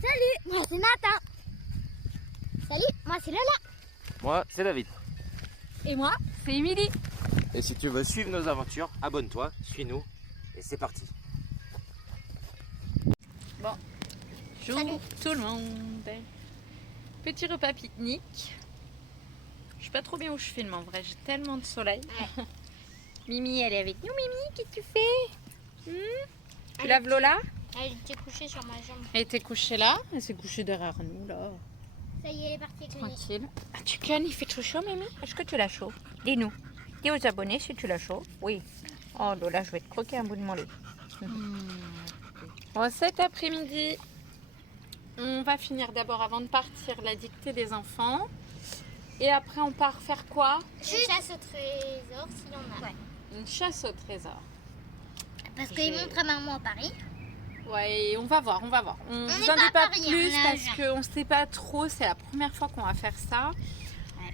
Salut, moi c'est Nathan. Salut, moi c'est Lola. Moi, c'est David. Et moi, c'est Émilie. Et si tu veux suivre nos aventures, abonne-toi, suis-nous et c'est parti. Bon, bonjour tout le monde. Petit repas pique-nique. Je sais pas trop bien où je filme en vrai, j'ai tellement de soleil. Ouais. Mimi, elle est avec nous. Mimi, qu'est-ce que tu fais? Tu laves Lola? Elle était couchée sur ma jambe. Elle était couchée là, elle s'est couchée derrière nous là. Ça y est, elle est partie avec le nez. Tranquille. Ah, tu cannes, il fait trop chaud, Mimi? Est-ce que tu l'as chaud? Dis-nous. Dis aux abonnés si tu l'as chaud. Oui. Oh Lola, je vais te croquer un bout de mon lait. Bon, cet après-midi, on va finir d'abord avant de partir la dictée des enfants. Et après, on part faire quoi? Une chasse au trésor, s'il y en a. Ouais. Une chasse au trésor. Parce qu'ils montrent à maman à Paris. Ouais, et on va voir, on va voir. On vous en dit pas plus parce qu'on ne sait pas trop. C'est la première fois qu'on va faire ça.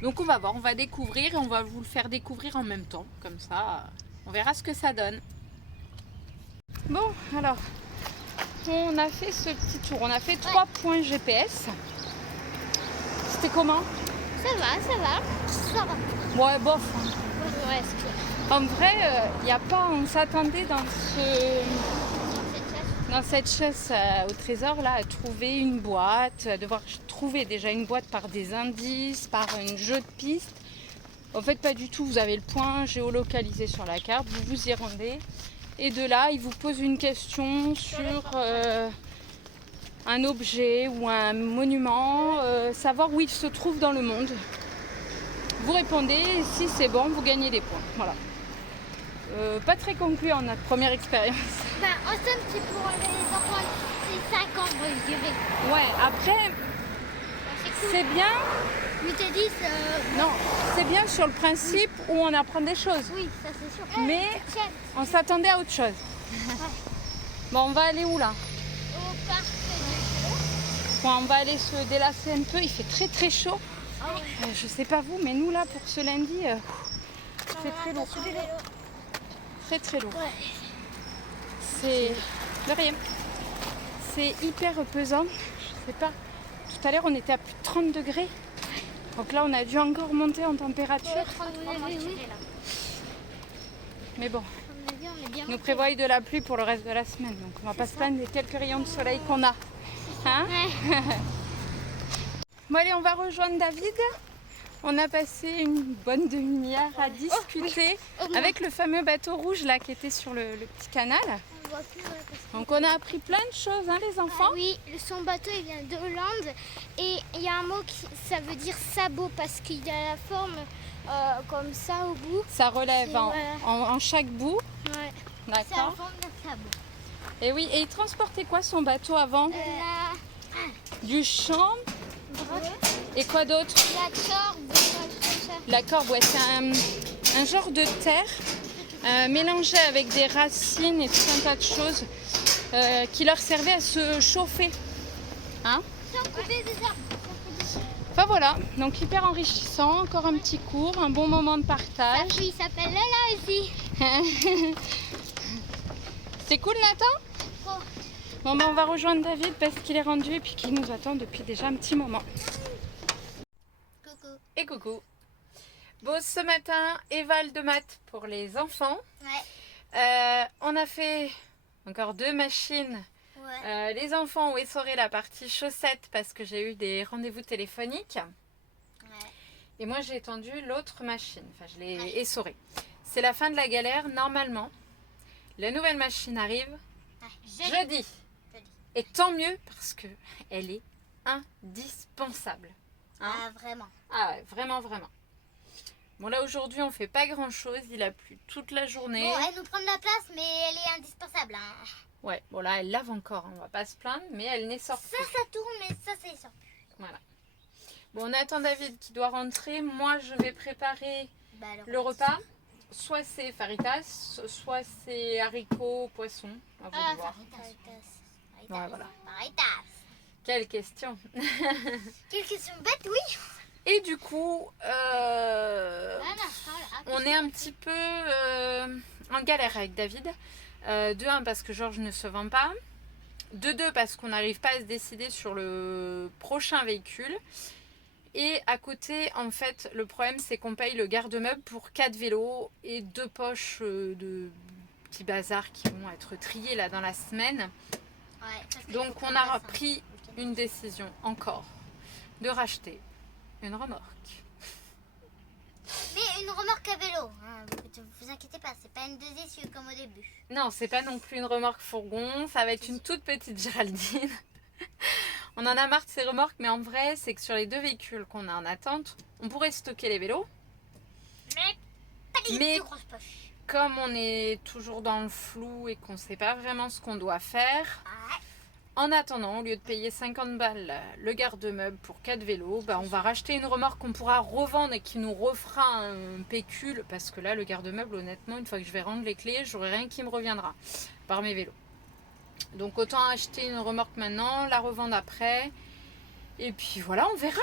Donc on va voir, on va découvrir et on va vous le faire découvrir en même temps. Comme ça, on verra ce que ça donne. Bon, alors, on a fait ce petit tour. On a fait 3 points GPS. C'était comment? Ça va. Ouais, bof. Ouais, c'est clair. En vrai, il n'y a pas, on s'attendait dans cette chasse au trésor là à trouver une boîte, à devoir trouver déjà une boîte par des indices, par un jeu de piste. En fait, pas du tout. Vous avez le point géolocalisé sur la carte, vous vous y rendez. Et de là, il vous pose une question sur un objet ou un monument, savoir où il se trouve dans le monde. Vous répondez, et si c'est bon, vous gagnez des points. Voilà. Pas très concluant notre première expérience. Bah, en somme, c'est pour les enfants de 5 ans, moi, je dirais. Ouais, après, C'est cool. c'est bien. 8 et 10, Non, c'est bien sur le principe où on apprend des choses. oui, ça c'est sûr. Mais on s'attendait à autre chose. Bon, on va aller où là? Au parc du Bon, on va aller se délasser un peu. Il fait très très chaud. Je sais pas vous, mais nous là pour ce lundi, c'est très lourd. Très très lourd. Ouais. C'est de rien. C'est hyper pesant. Je sais pas. Tout à l'heure on était à plus de 30 degrés. Donc là on a dû encore monter en température. Mais bon, ils nous prévoient de la pluie pour le reste de la semaine. Donc on va pas se plaindre des quelques rayons de soleil qu'on a. Hein? Ouais. Bon allez, on va rejoindre David. On a passé une bonne demi-heure à discuter avec le fameux bateau rouge là qui était sur le petit canal. On voit plus, ouais, parce que- Donc on a appris plein de choses, hein, les enfants. Ah oui, son bateau il vient d'Hollande et il y a un mot qui ça veut dire sabot parce qu'il a la forme comme ça au bout. Ça relève C'est- voilà. en chaque bout. Ouais. C'est la D'accord. forme d'un sabot. Et oui, et il transportait quoi son bateau avant? Du champ et quoi d'autre? La corde, comme ça. La corde, ouais, c'est un genre de terre mélangé avec des racines et tout un tas de choses qui leur servaient à se chauffer. Hein? Sans couper des arbres. Enfin voilà, donc hyper enrichissant, encore un petit cours, un bon moment de Sa partage. fille s'appelle Lola aussi. C'est cool Nathan? Oh. Bon ben on va rejoindre David parce qu'il est rendu et puis qu'il nous attend depuis déjà un petit moment. Coucou. Et coucou. Bon, ce matin, éval de maths pour les enfants. Ouais. On a fait encore 2 machines. Ouais. Les enfants ont essoré la partie chaussettes parce que j'ai eu des rendez-vous téléphoniques. Ouais. Et moi, j'ai étendu l'autre machine. Enfin, je l'ai essorée. C'est la fin de la galère. Normalement, la nouvelle machine arrive jeudi. Et tant mieux parce que elle est indispensable. Hein? Ah, vraiment. Ah ouais, vraiment, vraiment. Bon là aujourd'hui on fait pas grand chose, il a plu toute la journée. Bon, elle nous prend de la place, mais elle est indispensable. Hein. Ouais, bon là elle lave encore, on va pas se plaindre, mais elle n'essort Ça, plus. ça tourne, mais ça, ça sort plus. Voilà. Bon, on attend David qui doit rentrer. Moi je vais préparer Bah, alors, le repas. Soit c'est faritas, soit c'est haricots, poissons. À vous de voir. Faritas. Ouais, voilà. Faritas. Quelle question. Quelle question bête, oui. Et du coup, On on est un petit peu en galère avec David. De un, parce que Georges ne se vend pas. De deux, parce qu'on n'arrive pas à se décider sur le prochain véhicule. Et à côté, en fait, le problème, c'est qu'on paye le garde-meuble pour 4 vélos et 2 poches de petits bazars qui vont être triés là dans la semaine. Donc on a pris une décision encore de racheter une remorque. Mais une remorque à vélo, hein, vous inquiétez pas, c'est pas une 2 essieux comme au début. Non, c'est pas non plus une remorque fourgon, ça va être une toute petite Géraldine. On en a marre de ces remorques, mais en vrai, c'est que sur les 2 véhicules qu'on a en attente, on pourrait stocker les vélos. Mais pas les Mais plus grosses poches. comme on est toujours dans le flou et qu'on sait pas vraiment ce qu'on doit faire, en attendant, au lieu de payer 50 balles le garde-meuble pour 4 vélos, bah on va racheter une remorque qu'on pourra revendre et qui nous refera un pécule. Parce que là, le garde-meuble, honnêtement, une fois que je vais rendre les clés, j'aurai rien qui me reviendra par mes vélos. Donc autant acheter une remorque maintenant, la revendre après. Et puis voilà, on verra.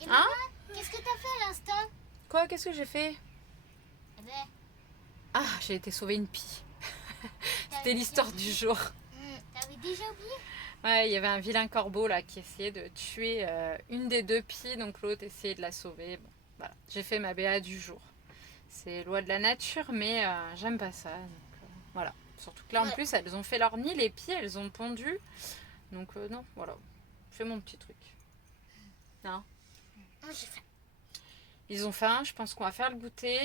Et Hein? maman, qu'est-ce que t'as fait à l'instant? Quoi, qu'est-ce que j'ai fait? Eh ben, Ah, j'ai été sauver une pie. C'était l'histoire du jour. T'avais déjà oublié? Ouais, il y avait un vilain corbeau là qui essayait de tuer une des 2 pies, donc l'autre essayait de la sauver. Bon, voilà, j'ai fait ma BA du jour. C'est loi de la nature, mais j'aime pas ça. Donc, voilà. Surtout que là en plus, elles ont fait leur nid, les pies, elles ont pondu. Donc non, voilà. Je fais mon petit truc. Non. Moi j'ai faim. Ils ont faim, je pense qu'on va faire le goûter.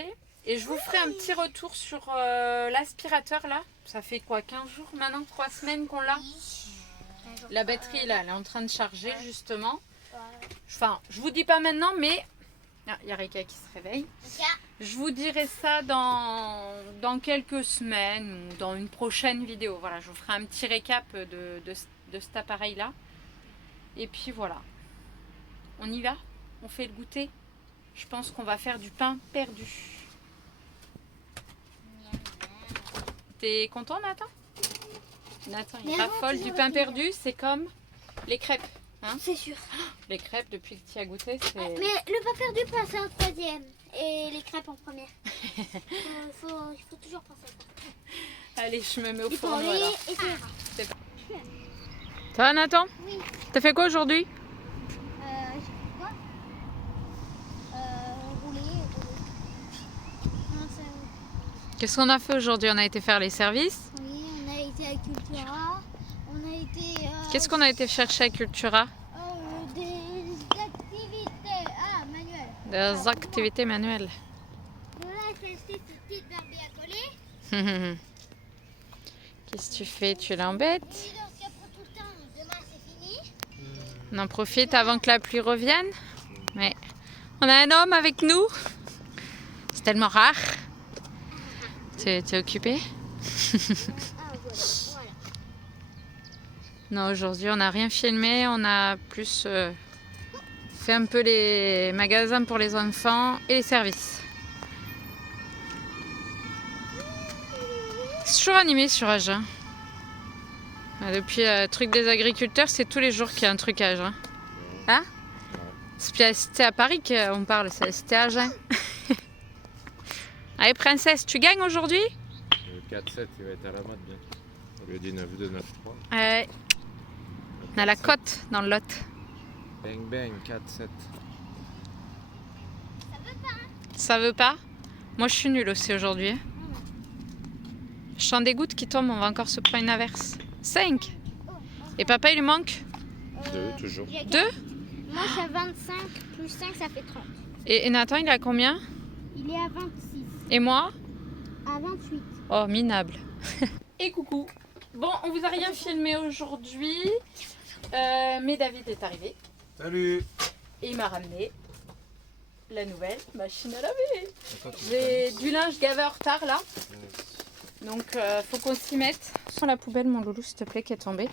Et je vous ferai un petit retour sur l'aspirateur là. Ça fait quoi, 15 jours maintenant, 3 semaines qu'on l'a? La batterie là, elle est en train de charger justement. Enfin, je vous dis pas maintenant, mais il y a Rika qui se réveille. Je vous dirai ça dans quelques semaines ou dans une prochaine vidéo. Voilà, je vous ferai un petit récap de cet appareil là. Et puis voilà. On y va? On fait le goûter? Je pense qu'on va faire du pain perdu. T'es content, Nathan? Nathan, il raffole du pain perdu, c'est comme les crêpes. Hein? C'est sûr. Les crêpes, depuis que tu as goûté, c'est... Mais le pain perdu passe en 3e et les crêpes en première. Il faut toujours penser à ça. Allez, je me mets au Et pour fourneau lui, alors. et ça ira. Ça va, Nathan? Oui. T'as fait quoi aujourd'hui? J'ai fait quoi? Rouler. Non, Qu'est-ce qu'on a fait aujourd'hui? On a été faire les services. oui, on a été à Cultura. On a été. Qu'est-ce qu'on a été chercher à Cultura? Des activités manuelles. Des activités manuelles. Là, j'ai acheté cette petite Barbie à coller. Qu'est-ce que tu fais? Tu l'embêtes? Et donc, après tout le temps, demain c'est fini. On en profite avant que la pluie revienne. Mais on a un homme avec nous. C'est tellement rare. T'es occupé? Voilà. Non, aujourd'hui on n'a rien filmé. On a plus fait un peu les magasins pour les enfants et les services. C'est toujours animé sur Agen. Depuis le truc des agriculteurs, c'est tous les jours qu'il y a un truc à Agen. Hein? C'était à Paris qu'on parle, c'était à Agen. Allez, princesse, tu gagnes aujourd'hui? Le 4-7, il va être à la mode bientôt. Au lieu du 9-2, 9-3. Ouais. On a la cote dans le lot. Bang bang, 4-7. Ça veut pas? Moi je suis nulle aussi aujourd'hui. Je sens des gouttes qui tombent, on va encore se prendre une averse. 5. Et papa il lui manque 2, toujours. 2. Moi, je suis à 25, plus 5, ça fait 30. Et Nathan il est à combien? Il est à 26. Et moi? À 28. Oh, minable. Et coucou. Bon, on vous a rien filmé aujourd'hui, mais David est arrivé Salut. et il m'a ramené la nouvelle machine à laver. J'ai du linge gavé en retard là, donc faut qu'on s'y mette. Sur la poubelle, mon loulou, s'il te plaît, qui est tombé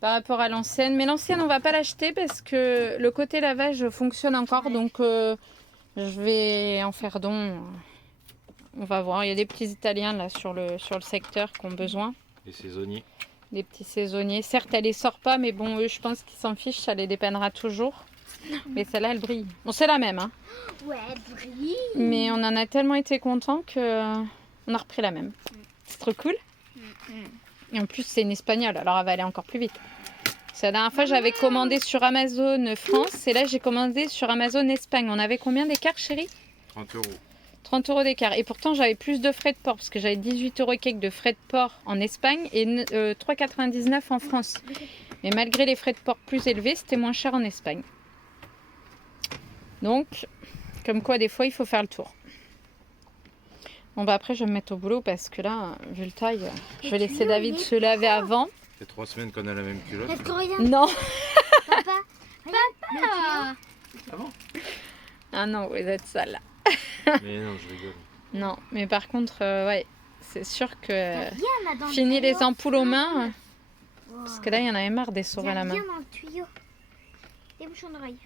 par rapport à l'ancienne. Mais l'ancienne, on va pas l'acheter parce que le côté lavage fonctionne encore, donc je vais en faire don. On va voir, il y a des petits Italiens là sur le secteur qui ont besoin. Les saisonniers. Des petits saisonniers. Certes, elle les sort pas, mais bon, eux, je pense qu'ils s'en fichent, ça les dépannera toujours. Mais celle-là, elle brille. Bon, c'est la même, hein. Ouais, brille. Mais on en a tellement été contents que on a repris la même. C'est trop cool. Et en plus, c'est une espagnole, alors elle va aller encore plus vite. C'est la dernière fois, j'avais commandé sur Amazon France et là, j'ai commandé sur Amazon Espagne. On avait combien d'écart, chérie? 30 euros. 30 euros d'écart. Et pourtant, j'avais plus de frais de port parce que j'avais 18 euros et quelques de frais de port en Espagne et 3,99 en France. Mais malgré les frais de port plus élevés, c'était moins cher en Espagne. Donc, comme quoi, des fois, il faut faire le tour. Bon, bah après, je vais me mettre au boulot parce que là, vu le taille, je vais laisser David se laver avant. Ça fait 3 semaines qu'on a la même culotte. Est-ce que regarde, Non. papa, papa. Ah bon? Ah non, vous êtes sale là. Mais non, je rigole. Non, mais par contre, ouais, c'est sûr que Rien là dans le fini les tuyau. ampoules aux mains, Wow. parce que là, il y en avait marre des souris à la main. Rien dans le tuyau. Des bouchons d'oreille.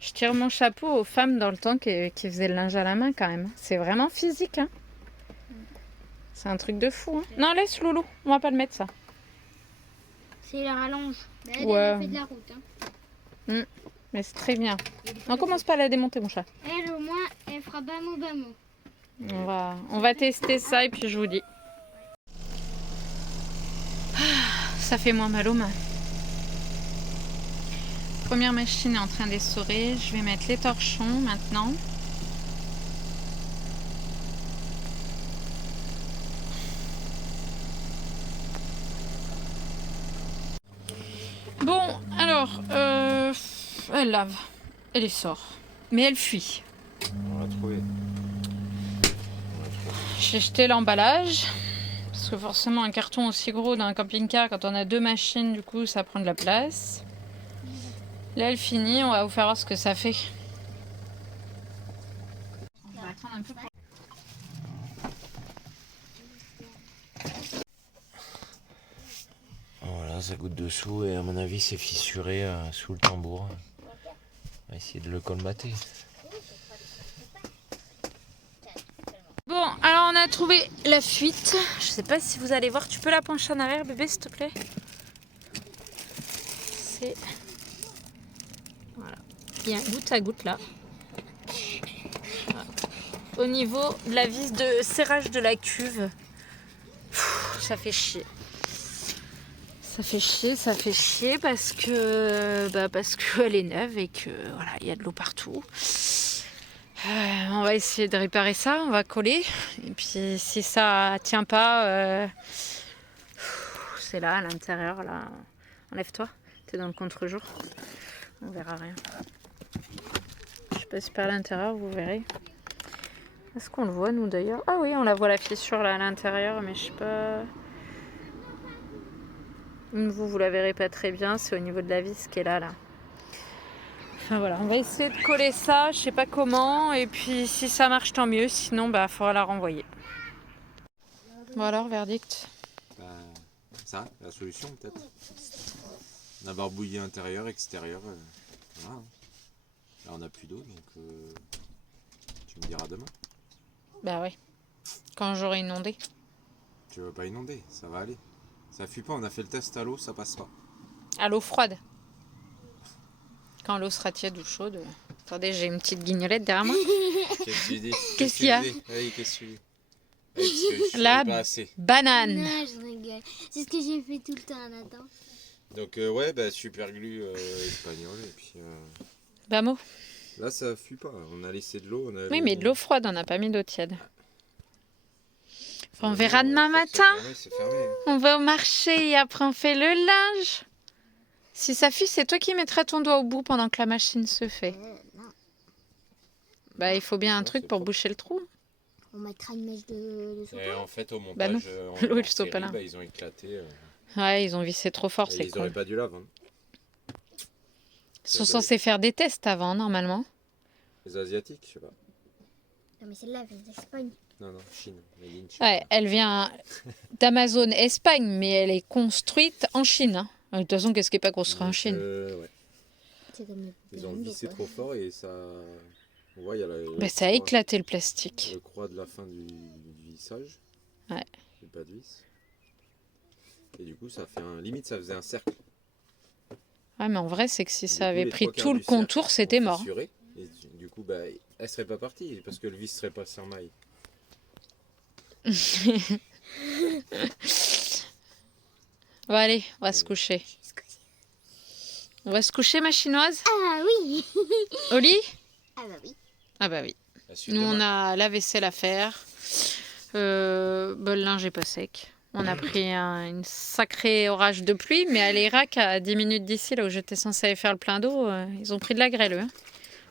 Je tire mon chapeau aux femmes dans le temps qui faisaient le linge à la main quand même. C'est vraiment physique, hein. C'est un truc de fou, hein. Non, laisse Loulou, on va pas le mettre ça. C'est la rallonge. Elle, Ouais. elle a fait de la route. Hein. Mais c'est très bien. On commence pas à la démonter, mon chat. Elle, au moins, elle fera bamo bamo. On va tester ça et puis je vous dis. Ah, ça fait moins mal aux mains. Première machine est en train d'essorer. Je vais mettre les torchons maintenant. Bon, alors, elle lave, elle essore, mais elle fuit. On l'a trouvé. J'ai jeté l'emballage, parce que forcément un carton aussi gros dans un camping-car, quand on a 2 machines, du coup ça prend de la place. Là elle finit, on va vous faire voir ce que ça fait. On va attendre un peu pour... Voilà, ça goûte dessous et à mon avis c'est fissuré sous le tambour. On va essayer de le colmater. Bon, alors on a trouvé la fuite. Je sais pas si vous allez voir, tu peux la pencher en arrière bébé s'il te plaît. C'est... Voilà. Il y a un goutte à goutte là. Voilà. Au niveau de la vis de serrage de la cuve. Pfff, ça fait chier. Ça fait chier parce que elle est neuve et que voilà, il y a de l'eau partout. On va essayer de réparer ça, on va coller. Et puis si ça tient pas, c'est là à l'intérieur là. Enlève-toi, t'es dans le contre-jour. On verra rien. Je sais pas si par l'intérieur vous verrez. Est-ce qu'on le voit nous d'ailleurs? Ah oui, on la voit la fissure là à l'intérieur, mais je sais pas. Vous la verrez pas très bien, c'est au niveau de la vis qui est là. Enfin voilà, on va essayer de coller ça, je sais pas comment, et puis si ça marche tant mieux, sinon bah faudra la renvoyer. Bon alors, verdict. Bah, ça, la solution peut-être. On a barbouillé intérieur, extérieur. Voilà. Là on n'a plus d'eau, donc tu me diras demain. Bah oui, quand j'aurai inondé. Tu veux pas inonder, ça va aller. Ça fuit pas, on a fait le test à l'eau, ça passera. À l'eau froide. Quand l'eau sera tiède ou chaude. Attendez, j'ai une petite guignolette derrière moi. Qu'est-ce que tu dis? Qu'est-ce qu'il y a? Oui, qu'est-ce que tu dis? Oui, parce que je La savais pas assez. banane. Non, je rigole. C'est ce que j'ai fait tout le temps, Nathan. Donc ouais, bah super glue espagnol et puis Vamos. là ça fuit pas. On a laissé de l'eau. Oui, mais de l'eau froide, on n'a pas mis d'eau tiède. On Ouais, verra non, demain c'est matin. fermé, c'est fermé. On va au marché et après on fait le linge. Si ça fuit, c'est toi qui mettras ton doigt au bout pendant que la machine se fait. Non. Bah, il faut bien un Non, truc c'est pour pas- boucher le trou. On mettra une mèche de Et sopalin. en fait au montage, Bah non, en l'eau et le série, sopalin. bah, ils ont éclaté. Ouais, ils ont vissé trop fort, Et c'est ils auraient con. pas dû la vendre. Ils sont censés faire des tests avant, normalement. Les asiatiques, je sais pas. Non, mais celle-là, elle vient d'Espagne. Non, Chine. Made in Chine. Ouais, elle vient d'Amazon Espagne, mais elle est construite en Chine. Hein. De toute façon, qu'est-ce qui n'est pas construit en Donc, Chine? Ouais. C'est comme les Ils ont Brando, vissé quoi. trop fort et ça. On voit, il y a Bah, ça a éclaté le plastique. le croix de la fin du vissage. Ouais. Et pas de vis. Et du coup, ça fait un. Limite, ça faisait un cercle. Ouais, mais en vrai, c'est que si Du ça coup, avait les pris trois quarts tout le du cercle contour, sont c'était mort. fissurés. Et du coup, bah, elle serait pas partie parce que le vis serait passé en maille. Bon, allez, on va se coucher. On va se coucher, ma chinoise? Ah oui. Au lit? Ah bah oui. Ah bah oui. La suite Nous, on demain. a la vaisselle à faire. Le linge est pas sec. On a pris une sacrée orage de pluie, mais à l'Irak, à 10 minutes d'ici, là où j'étais censée aller faire le plein d'eau, ils ont pris de la grêle, eux, hein.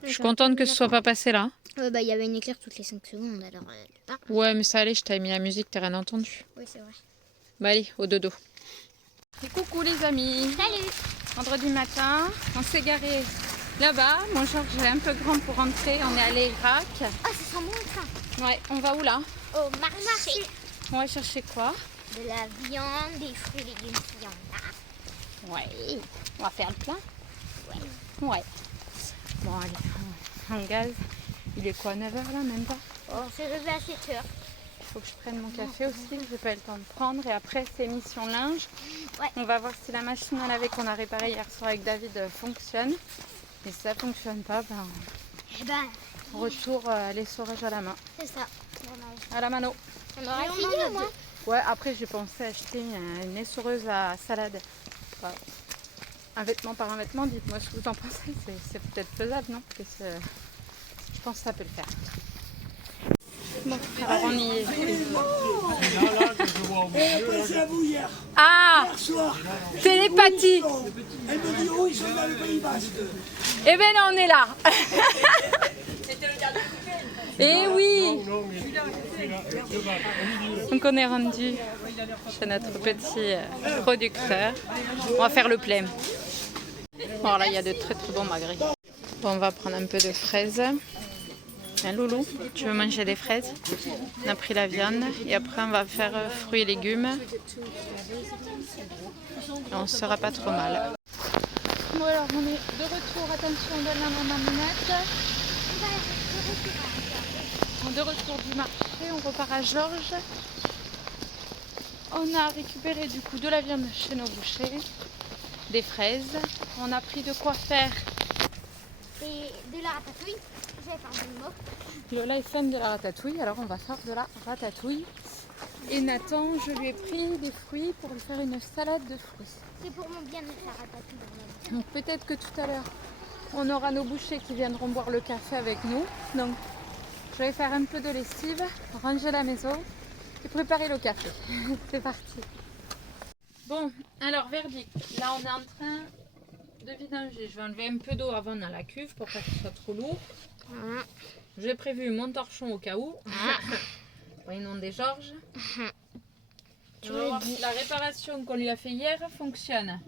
Je suis contente que ce soit pas passé là. Bah il y avait une éclair toutes les 5 secondes alors. Ah Ouais, mais ça allait, je t'avais mis la musique, t'as rien entendu. oui c'est vrai. Bah allez, au dodo. Et coucou les amis. Salut. Vendredi matin, on s'est garé là-bas. Mon Georges est un peu grand pour rentrer, on est allé Irak. Oh ça sent bon ça. Ouais, on va où là? Au marché. On va chercher quoi? De la viande, des fruits et légumes s'il y en a. Ouais, on va faire le plein. Ouais. Bon allez, on gaz. Il est quoi, 9h là, même pas? Oh c'est levé à 7h. Faut que je prenne mon café aussi, que j'ai pas eu le temps de prendre. Et après, c'est mission linge. Ouais. On va voir si la machine à laver qu'on a réparée hier soir avec David fonctionne. Et si ça fonctionne pas, ben, Eh ben retour l'essorage à la main. c'est ça. À la mano. On aura fini moi. Ouais, après j'ai pensé acheter une essoreuse à salade. Enfin, un vêtement par un vêtement, dites-moi ce que vous en pensez. C'est peut-être faisable, non? Parce que je pense que ça peut le faire. Bon, alors on y est. C'est à vous hier, Ah, soir. télépathie. Elle me dit où ils sont dans le Pays Basque. Eh ben non, on est là. Eh oui. Donc on est rendu chez notre petit producteur. On va faire le plein. Bon là il y a de très très bons magrets. Bon, on va prendre un peu de fraises. Hein, Loulou, tu veux manger des fraises? On a pris la viande et après on va faire fruits et légumes. Et on sera pas trop mal. Bon alors on est de retour, attention, on donne la main à Minette. De retour du marché, on repart à Georges. On a récupéré du coup de la viande chez nos bouchers, des fraises. On a pris de quoi faire. Et de la ratatouille. Je vais faire du mot. Lola est fan de la ratatouille, alors on va faire de la ratatouille. Et Nathan, je lui ai pris des fruits pour lui faire une salade de fruits. C'est pour mon bien-être la ratatouille dans la vie. Donc peut-être que tout à l'heure, on aura nos bouchers qui viendront boire le café avec nous. Donc je vais faire un peu de lessive, ranger la maison et préparer le café. C'est parti. Bon, alors verdict. Là on est en train de vidanger. Je vais enlever un peu d'eau avant dans la cuve pour pas que ce soit trop lourd. J'ai prévu mon torchon au cas où. Prénom des Georges. On va voir si la réparation qu'on lui a fait hier fonctionne.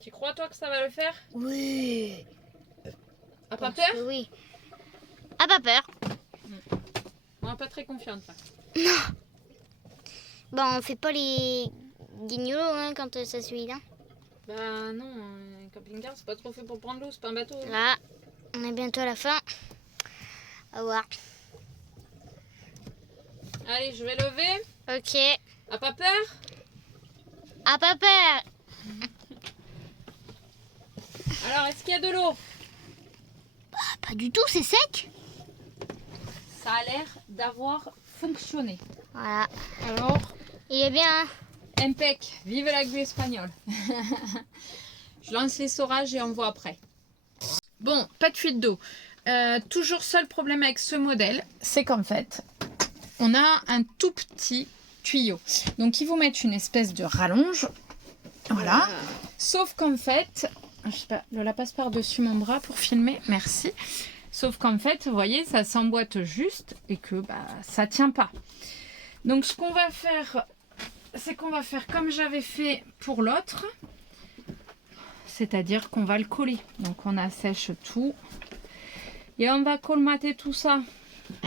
Tu crois toi que ça va le faire? Oui. A pas peur? Oui. Ah pas peur. On n'est pas très confiante là. Bon on fait pas les guignols hein, quand ça suit là. Bah non, un camping-car c'est pas trop fait pour prendre l'eau, c'est pas un bateau. Là, on est bientôt à la fin. On va voir. Allez, je vais lever. Ok. A pas peur? Ah pas peur. Alors, est-ce qu'il y a de l'eau? Pas du tout, c'est sec. Ça a l'air d'avoir fonctionné. Voilà. Alors, Il est bien. impec, vive la grue espagnole. Je lance l'essorage et on voit après. Bon, pas de fuite d'eau. Toujours seul problème avec ce modèle, c'est qu'en fait, on a un tout petit tuyau. Donc, ils vont mettre une espèce de rallonge. Voilà. Sauf qu'en fait, je sais pas, Lola passe par-dessus mon bras pour filmer, merci. Sauf qu'en fait, vous voyez, ça s'emboîte juste et que bah, ça tient pas. Donc, ce qu'on va faire, c'est qu'on va faire comme j'avais fait pour l'autre. C'est-à-dire qu'on va le coller. Donc, on assèche tout. Et on va colmater tout ça.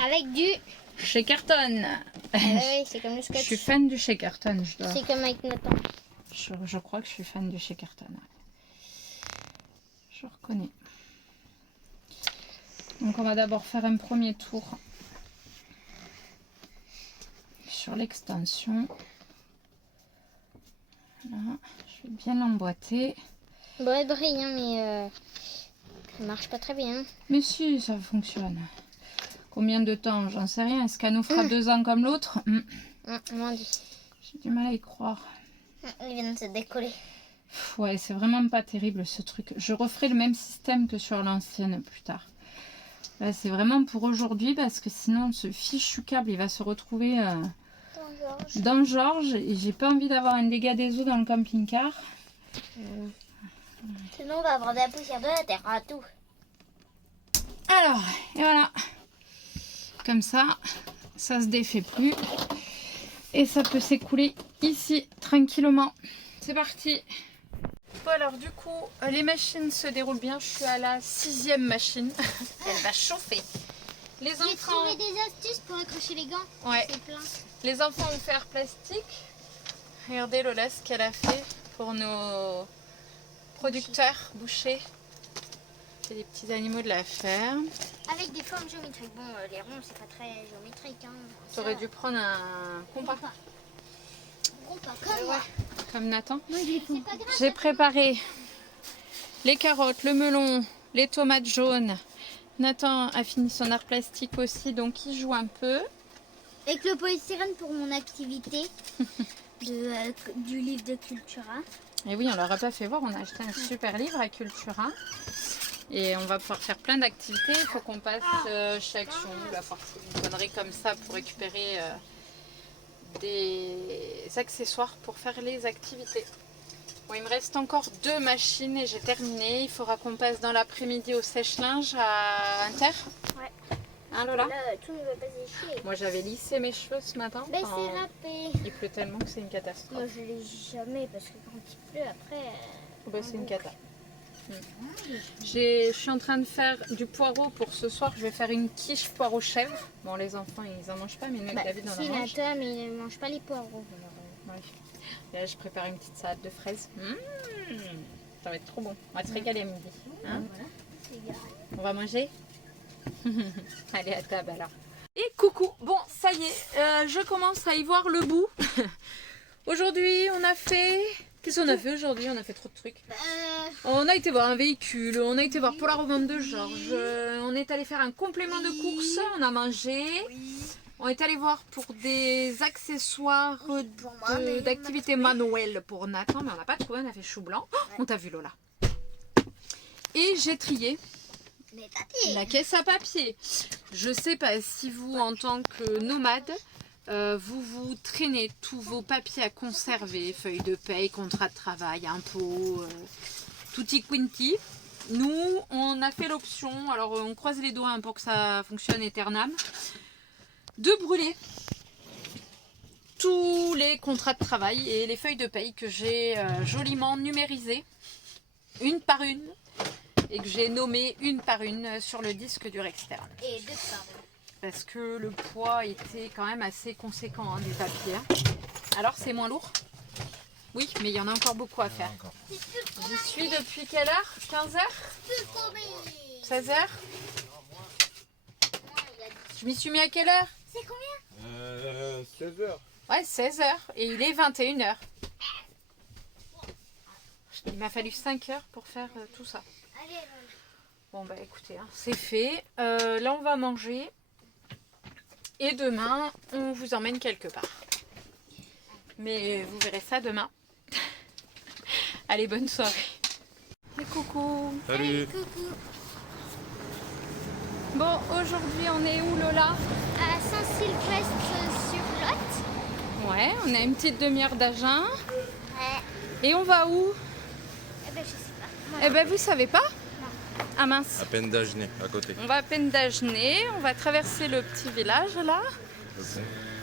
Avec du. Shakerton. Oui, c'est comme le Je scotch. suis fan du Shakerton. C'est comme avec Nathan. Je crois que je suis fan du Shakerton. Je reconnais. Donc on va d'abord faire un premier tour sur l'extension. Voilà. Je vais bien l'emboîter. Bon, elle brille, hein, mais ça marche pas très bien. Mais si, ça fonctionne. Combien de temps? J'en sais rien. Est-ce qu'elle nous fera 2 ans comme l'autre? Moins dit. J'ai du mal à y croire. Il vient de se décoller. Ouais, c'est vraiment pas terrible ce truc. Je referai le même système que sur l'ancienne plus tard. Là, c'est vraiment pour aujourd'hui parce que sinon ce fichu câble il va se retrouver dans Georges et j'ai pas envie d'avoir un dégât des eaux dans le camping-car. Sinon, on va avoir de la poussière de la terre à tout. Alors, et voilà. Comme ça, ça se défait plus. Et ça peut s'écouler ici, tranquillement. C'est parti. Bon alors du coup, les machines se déroulent bien. Je suis à la 6e machine. Elle va chauffer. Les J'ai enfants... trouvé des astuces pour accrocher les gants. Ouais. C'est plein. Les enfants ont fait plastique. Regardez Lola ce qu'elle a fait pour nos producteurs bouchers. C'est des petits animaux de la ferme. Avec des formes géométriques. Bon, les ronds, c'est pas très géométrique. Hein. Tu aurais dû prendre un compas. Comme moi. Comme Nathan. C'est pas grave. J'ai préparé les carottes, le melon, les tomates jaunes. Nathan a fini son art plastique aussi, donc il joue un peu. Avec le polystyrène pour mon activité du livre de Cultura. Et oui, on leur a pas fait voir, on a acheté un super livre à Cultura. Et on va pouvoir faire plein d'activités. Il faut qu'on passe chaque jour, la force, une connerie comme ça pour récupérer des accessoires pour faire les activités. Bon, il me reste encore 2 machines et j'ai terminé. Il faudra qu'on passe dans l'après-midi au sèche-linge à Inter. Ouais. Hein Lola? Là, tout ne va pas sécher. Moi j'avais lissé mes cheveux ce matin. Mais Enfin, c'est râpé. il pleut tellement que c'est une catastrophe. Moi, je l'ai jamais parce que quand il pleut, après. Bah, c'est une cata. Je suis en train de faire du poireau pour ce soir. Je vais faire une quiche poireau chèvre. Bon, les enfants ils en mangent pas, mais nous, David en Si, mange. Nathan, mais il ne mange pas les poireaux. Ouais. Et là, je prépare une petite salade de fraises. Ça va être trop bon. On va se régaler à midi. Hein? On va manger? Allez, à table alors. Et coucou. Bon, ça y est, je commence à y voir le bout. Aujourd'hui, on a fait... Qu'est-ce qu'on a fait aujourd'hui? On a fait trop de trucs. On a été voir un véhicule, on a été voir pour la revente de Georges, on est allé faire un complément de course, on a mangé. On est allé voir pour des accessoires d'activités manuelles pour Nathan, mais on n'a pas trouvé, on a fait chou blanc. Oh, on t'a vu Lola. Et j'ai trié Les papiers. la caisse à papier. Je sais pas si vous, en tant que nomade, vous traînez tous vos papiers à conserver, feuilles de paye, contrat de travail, impôts, tutti quinti. Nous, on a fait l'option, alors on croise les doigts hein, pour que ça fonctionne éternam, de brûler tous les contrats de travail et les feuilles de paye que j'ai joliment numérisées, une par une, et que j'ai nommées une par une sur le disque dur externe. Et 2 par 2. Parce que le poids était quand même assez conséquent hein, du papier. Alors c'est moins lourd? Oui, mais il y en a encore beaucoup à faire. J'y suis depuis quelle heure? 15h? 16h? Je m'y suis mis à quelle heure? C'est combien? 16h. Ouais, 16h. Et il est 21h. Il m'a fallu 5 heures pour faire tout ça. Allez, Bon bah écoutez, hein, c'est fait. Là on va manger. Et demain, on vous emmène quelque part. Mais vous verrez ça demain. Allez, bonne soirée. Et coucou. Salut. coucou. Bon, aujourd'hui, on est où Lola? À Saint-Sylvestre-sur-Lot. Ouais, on a une petite demi-heure d'Agen. Ouais. Et on va où? Eh ben, je sais pas. Eh ben, vous savez pas? Ah mince. À peine d'Agenais, à côté. On va à peine d'Agenais. On va traverser le petit village là.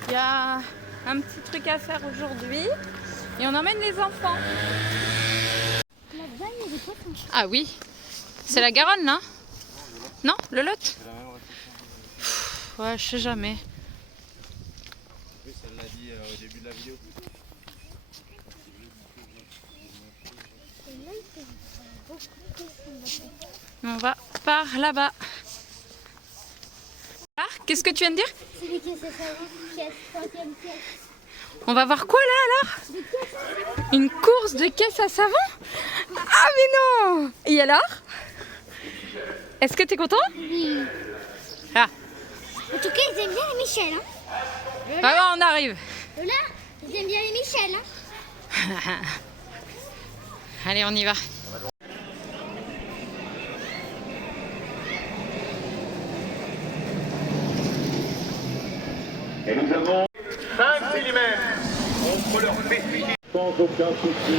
Il y a un petit truc à faire aujourd'hui. Et on emmène les enfants. Là-bas, il y a des poissons. Ah oui. C'est la Garonne là? Non, le Lot? Ouais, je sais jamais. Oui, ça l'a dit au début de la vidéo. On va par là-bas. Ah, qu'est-ce que tu viens de dire? C'est des caisses à savon, caisse, 5e pièce. On va voir quoi là alors? Une course de caisse à savon? Ah mais non! Et alors? Est-ce que tu es content? Oui. Ah, En tout cas, ils aiment bien les Michel. Hein. ah, on arrive. Lola, ils aiment bien les Michel. Hein. Allez, on y va. Et nous avons 5 mm contre leur spécificité. Sans aucun souci.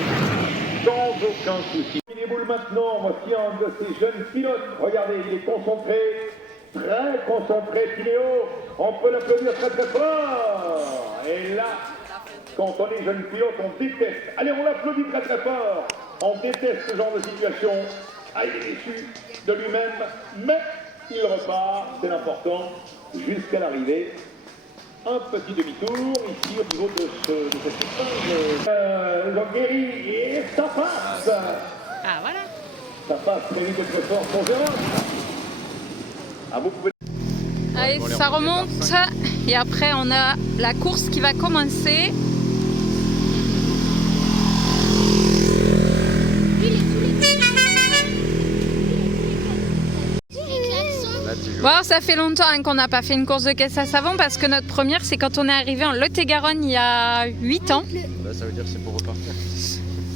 Sans aucun souci. Il déboule maintenant. Voici un de ces jeunes pilotes. Regardez, il est concentré. Très concentré, Timéo. On peut l'applaudir très très fort. Et là, quand on est jeune pilote, on déteste. Allez, on l'applaudit très très fort. On déteste ce genre de situation. Ah, il est déçu de lui-même. Mais il repart, c'est l'important, jusqu'à l'arrivée. Un petit demi-tour ici au niveau de cette épingle. Jean-Guéry, et ça passe. Ah, voilà. Ça passe très vite et très fort pour Gérard. Ah, vous pouvez... Allez, ça remonte. Et après, on a la course qui va commencer. Bon, ça fait longtemps qu'on n'a pas fait une course de caisse à savon parce que notre première, c'est quand on est arrivé en Lot-et-Garonne il y a 8 ans. Bah, ça veut dire que c'est pour repartir.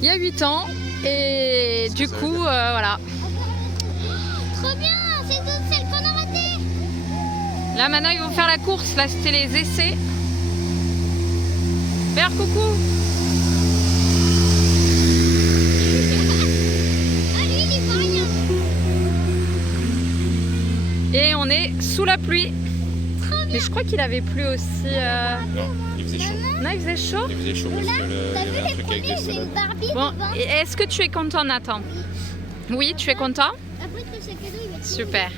Il y a 8 ans. Et du coup, voilà. Trop bien, c'est toutes celles qu'on a ratées. Là, maintenant, ils vont faire la course. Là, c'était les essais. Père, coucou. Ah, lui, il voit rien. Et on est sous la pluie. Mais je crois qu'il avait plu aussi. Non, il faisait chaud. Non, il faisait chaud. Il faisait chaud parce que T'as il y vu avait un les truc avec premiers, des c'est une salades. Barbie Bon, devant. et est-ce que tu es content, Nathan? Oui, tu es content? Après que ce cadeau, il va être Super.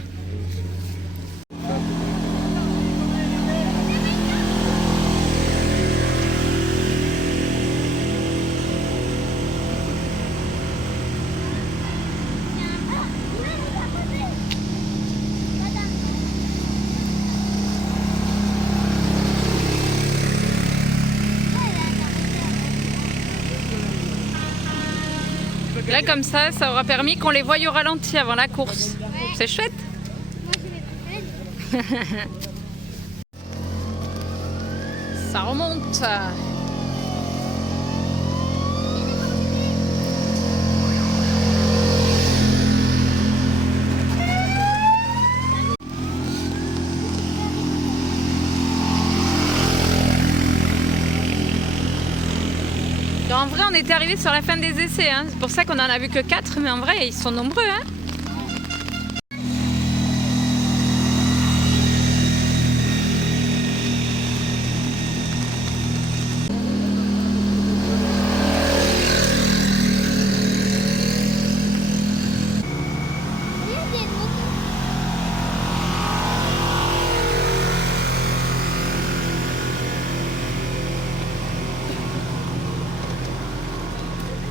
Là, comme ça aura permis qu'on les voie au ralenti avant la course. C'est chouette. Moi, je vais préférer. Ça remonte. En vrai, on était arrivé sur la fin des essais. Hein. C'est pour ça qu'on en a vu que 4, mais en vrai, ils sont nombreux. Hein. Regardez, une moto.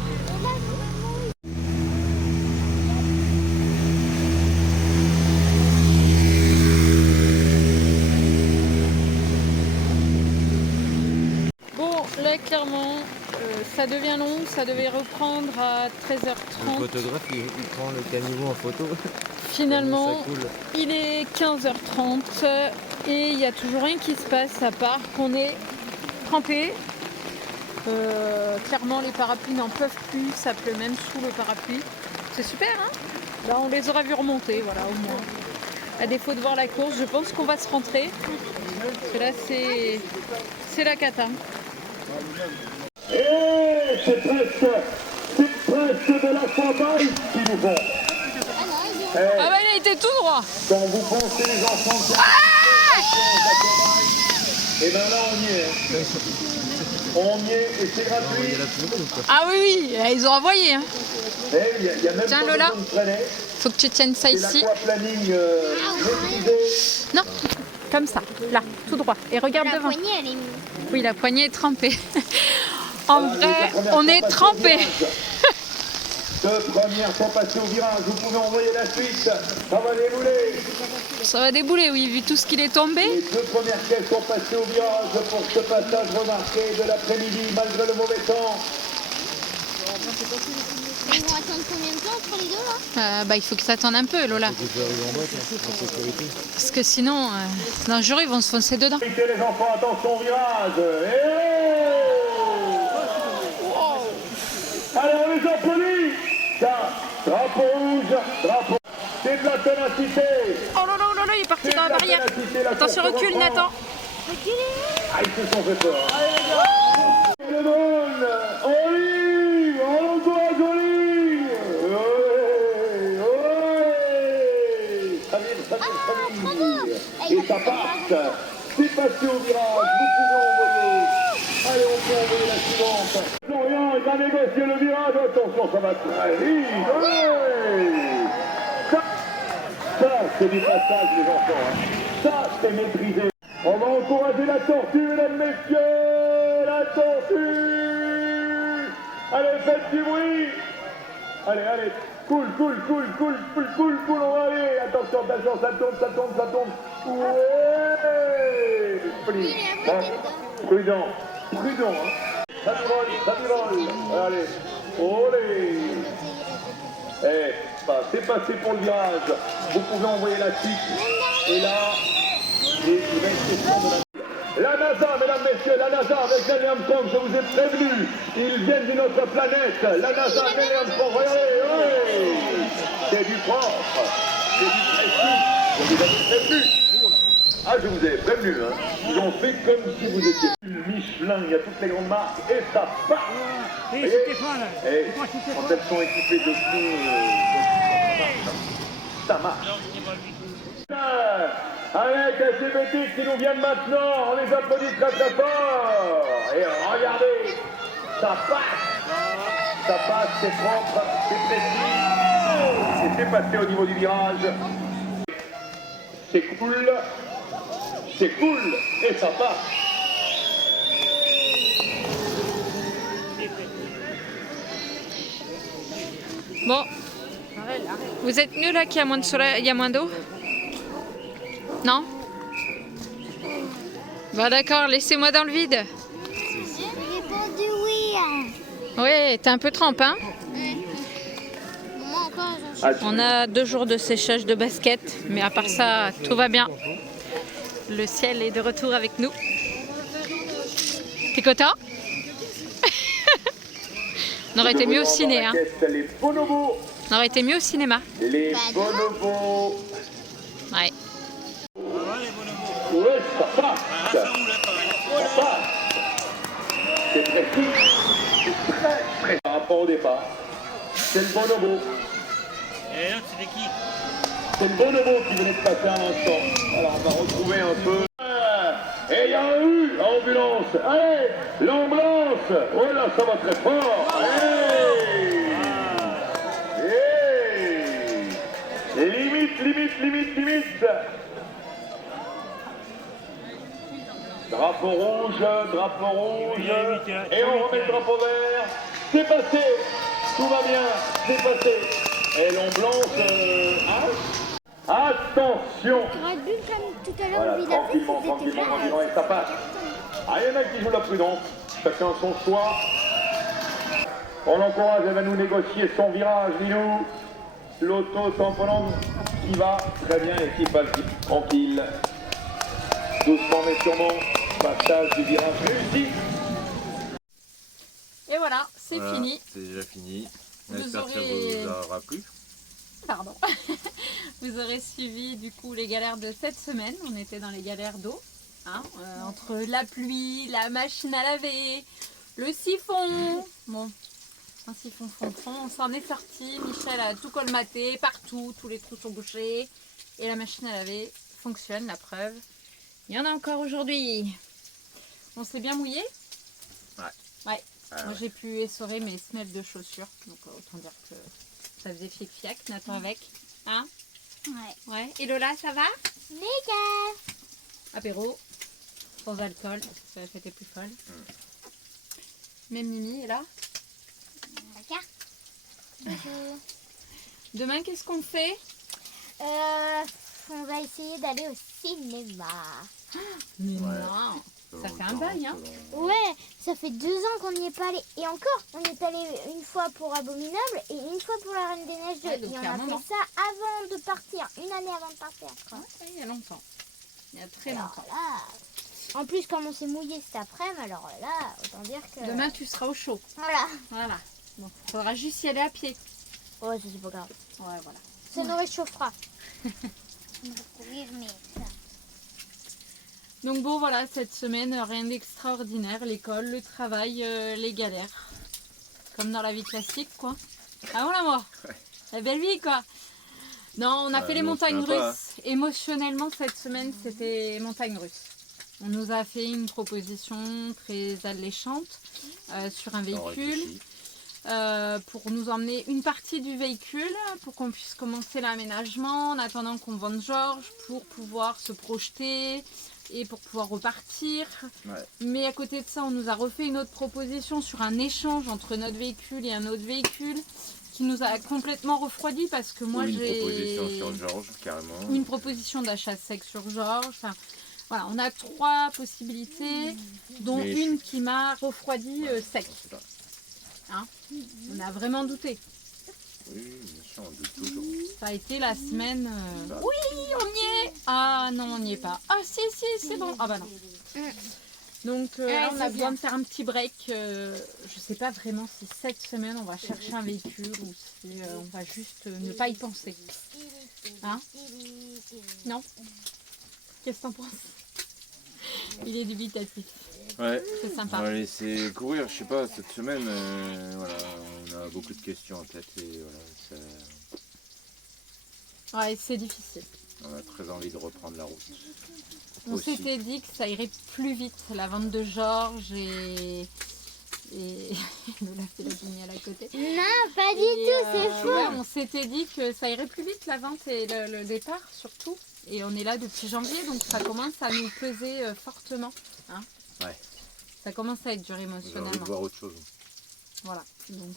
Et là, Bon, là, clairement, ça devient long. Ça devait reprendre à 13h30. Le photographe, il prend le caniveau en photo. Finalement, Ça coule. il est 15h30 et il n'y a toujours rien qui se passe à part qu'on est trempé. Clairement, les parapluies n'en peuvent plus. Ça pleut même sous le parapluie. C'est super, hein? Là, on les aura vus remonter, voilà, au moins. À défaut de voir la course, je pense qu'on va se rentrer. Parce que là, c'est la cata. Et c'est presque de la chambaille qui nous font. Ah bah, il a été tout droit. Quand vous pensez les enfants et ben là on y est. On y est et c'est gratuit. Ah oui, oui, ils ont envoyé. Hein. Et il y a même Tiens, pas Lola. besoin de traîner. Faut que tu tiennes ça C'est ici. l'aquaplanning maîtrisé. Non, comme ça, là, tout droit. Et regarde la devant. poignée, elle est mise. Oui, la poignée est trempée. En Voilà, vrai, les premières on sont est passées au trempé. virage. Deux premières sont passées au virage. Vous pouvez envoyer la suite. Ça va débouler. Ça va débouler, oui, vu tout ce qu'il est tombé. Les deux premières caisses sont passées au virage pour ce passage remarqué de l'après-midi malgré le mauvais temps. Ils vont attendre combien de temps entre les deux là? Bah, il faut que ça attende un peu, Lola. Tu peux arriver en boîte, en sécurité. Parce que sinon, c'est dangereux, ils vont se foncer dedans. Évitez les enfants, attention au virage. Drapeau rouge, drapeau. C'est de la ténacité. Oh là là, oh là là, il est parti C'est dans la de la barrière. ténacité, la Attention, course recule, reprend. Nathan. Ah, ils se sont fait peur. Allez les gars. Le drone. Olive, on encourage Olive. Samir. Et ça passe. C'est passé au virage. Vous pouvez envoyer. Allez, on peut envoyer la suivante. Florian il va négocier le virage. Attention, ça va très vite. Ça, c'est du passage, les enfants. Hein. Ça, c'est maîtrisé. On va encourager la tortue, mesdames, messieurs. La tortue. Allez, faites du bruit. Allez, allez. Cool, on va aller. Attention, ça tourne. Ouais. Prudent. Hein. Ça vole. Allez. Olé. C'est passé pour le virage. Vous pouvez envoyer la suite. Et là, il va être question de la NASA, mesdames, messieurs, la NASA avec Neil Armstrong, je vous ai prévenu. Ils viennent d'une autre planète. La NASA, Neil Armstrong, regardez, oui. C'est du propre. C'est du précis. Je vous ai prévenu. Ah, je vous ai prévenu, hein. Ils ont fait comme si vous étiez Michelin, il y a toutes les grandes marques, et ça part. Et Stéphane, Et quand elles sont équipées de tout, ça marche. Avec LGBT qui nous viennent maintenant, on les applaudit très fort. Et regardez, ça passe, c'est propre, c'est précis. Et c'est passé au niveau du virage. C'est cool, et ça passe. Bon, vous êtes mieux là qu'il y a moins de soleil, il y a moins d'eau? Non? Bah d'accord, laissez-moi dans le vide. J'ai répondu oui. Oui, t'es un peu trempe, hein? Moi encore, On a 2 jours de séchage de basket, mais à part ça, tout va bien. Le ciel est de retour avec nous. T'es content? On aurait été mieux au ciné, hein? Les bonobos, On aurait été mieux au cinéma. les bonobos. Ouais. Oui, ça passe. Ça passe. C'est précis. C'est très précis par rapport au départ. C'est le bonobo. Et l'autre, c'était qui? C'est le bonobo qui venait de passer un instant. Alors on va retrouver un peu. Et il y a eu ambulance. Allez, l'ambulance. Oh là, ça va très fort. Allez. Limite. Drapeau rouge. Et on remet le drapeau vert. C'est passé. Tout va bien. C'est passé. Et l'ambulance. Attention. Red Bull, comme tout à l'heure, Voilà, où il a fait, tranquillement, et ça passe. Ah, il y en a qui jouent la prudence, chacun son choix. On l'encourage, elle va nous négocier son virage, Lilou. L'auto-tamponnante qui va très bien et qui passe tranquille. Doucement mais sûrement, passage du virage réussi. Et voilà, c'est Voilà, fini. C'est déjà fini. Vous J'espère que ça aurez- vous aura plu. Pardon. Vous aurez suivi du coup les galères de cette semaine. On était dans les galères d'eau. Hein, entre la pluie, la machine à laver, le siphon. Bon, un siphon fond, on s'en est sorti. Michel a tout colmaté partout, tous les trous sont bouchés. Et la machine à laver fonctionne, la preuve. Il y en a encore aujourd'hui. On s'est bien mouillé. Ouais. Moi j'ai pu essorer mes semelles de chaussures. Donc autant dire que ça faisait fiac-fiac. Nathan avec. Hein? Ouais. Et Lola, ça va? Méga. Apéro. Sans alcool, parce que la fête est plus folle. Même Mimi est là. Bonjour. Demain, qu'est-ce qu'on fait? On va essayer d'aller au cinéma. Mais non, ça fait un bail, hein? Ouais, ça fait 2 ans qu'on n'y est pas allé. Et encore, on est allé une fois pour Abominable et une fois pour la Reine des Neiges 2. Ouais, donc et il on y a un a moment. fait ça avant de partir, une année avant de partir. Quoi. Ouais, il y a longtemps. Il y a très Alors longtemps. là, en plus, comme on s'est mouillé cet après-midi, alors là, autant dire que... Demain, tu seras au chaud. Voilà. Voilà. Bon, faudra juste y aller à pied. Ouais, ça, c'est pas grave. Ouais, voilà. Ça nous réchauffera. On va courir, mais ça. Donc bon, voilà, cette semaine, rien d'extraordinaire. L'école, le travail, les galères. Comme dans la vie classique, quoi. Ah bon, la mort. La belle vie, quoi. Non, on a fait les nous, on montagnes se plaint pas, russes. Émotionnellement, cette semaine, c'était montagnes russes. On nous a fait une proposition très alléchante sur un véhicule pour nous emmener une partie du véhicule pour qu'on puisse commencer l'aménagement en attendant qu'on vende Georges pour pouvoir se projeter et pour pouvoir repartir. Ouais. Mais à côté de ça, on nous a refait une autre proposition sur un échange entre notre véhicule et un autre véhicule qui nous a complètement refroidi parce que moi Ou j'ai... une proposition sur Georges, carrément. Une proposition d'achat sec sur Georges. Enfin, voilà, on a 3 possibilités, dont Mais une qui m'a refroidi sec. C'est pas- On a vraiment douté. Oui, bien sûr, on doute toujours. Ça a été la semaine... Bah. Oui, on y est. Ah non, on n'y est pas. Ah si, c'est bon. Ah bah non. Donc là, on a besoin de faire un petit break. Je sais pas vraiment si cette semaine, on va chercher un véhicule ou si on va juste ne pas y penser. Hein? Non? Qu'est-ce que t'en penses? Il est dubitatif. Ouais, C'est on sympa. va laisser courir, je sais pas, cette semaine, voilà, on a beaucoup de questions en tête et voilà, Ouais, c'est difficile. on a très envie de reprendre la route. On Aussi. s'était dit que ça irait plus vite, la vente de Georges et Lola fait la guignole à côté. Non, pas du tout, c'est faux. Ouais, on s'était dit que ça irait plus vite la vente et le départ surtout. Et on est là depuis janvier, donc ça commence à nous peser fortement. Hein. Ouais. Ça commence à être dur J'ai envie de émotionnellement. voir autre chose. Voilà. Donc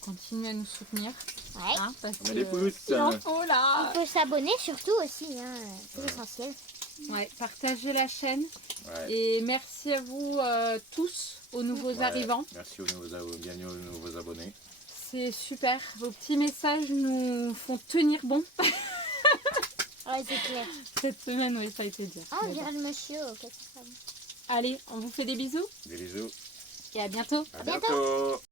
continuez à nous soutenir. Ouais. Hein, parce On met des que pouces. il en faut Il là. faut s'abonner surtout aussi, hein. C'est essentiel. Ouais, partagez la chaîne. Ouais. Et merci à vous tous, aux nouveaux Ouais. arrivants. Merci aux nouveaux abonnés. C'est super. Vos petits messages nous font tenir bon. Ouais, c'est clair. Cette semaine, oui, ça a été dur. Ah, on Mais bon. dirait le monsieur au quatrième. Allez, on vous fait des bisous Des bisous. et à bientôt. À bientôt. bientôt.